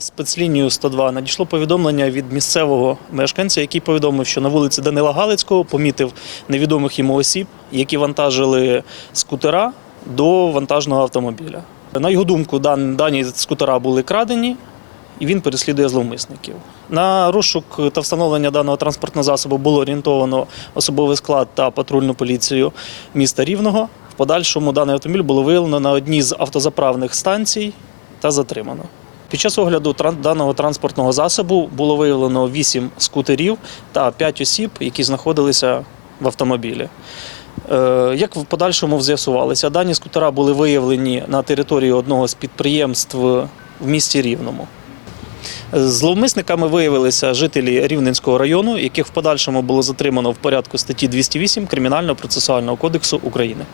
спецлінію 102 надійшло повідомлення від місцевого мешканця, який повідомив, що на вулиці Данила Галицького помітив невідомих йому осіб, які вантажили скутера до вантажного автомобіля. На його думку, дані скутера були крадені, і він переслідує зловмисників. На розшук та встановлення даного транспортного засобу було орієнтовано особовий склад та патрульну поліцію міста Рівного. В подальшому даний автомобіль було виявлено на одній з автозаправних станцій та затримано. Під час огляду даного транспортного засобу було виявлено 8 скутерів та 5 осіб, які знаходилися в автомобілі. Е, Як в подальшому з'ясувалося, дані скутера були виявлені на території одного з підприємств в місті Рівному. Зловмисниками виявилися жителі Рівненського району, яких в подальшому було затримано в порядку статті 208 Кримінального процесуального кодексу України.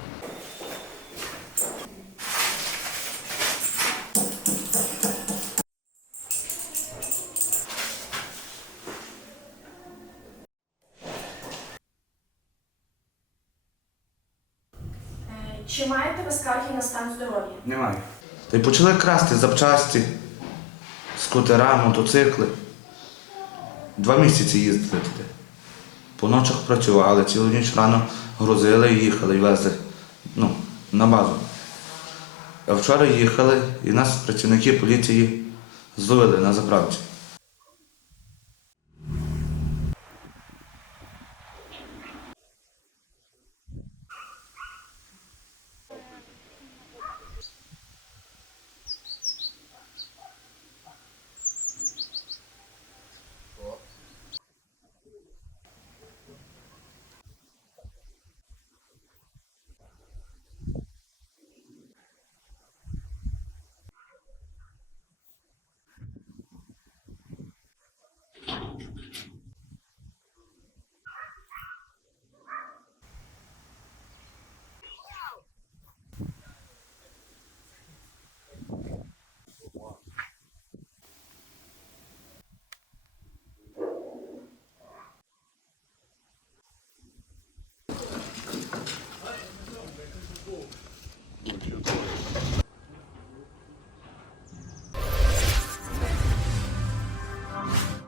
Чи маєте ви скарги на стан здоров'я? Немає. Та й почали красти запчасті, скутера, мотоцикли. Два місяці їздили туди. По ночах працювали, цілу ніч рано грузили і їхали, і везли ну, на базу. А вчора їхали і нас працівники поліції зловили на заправці.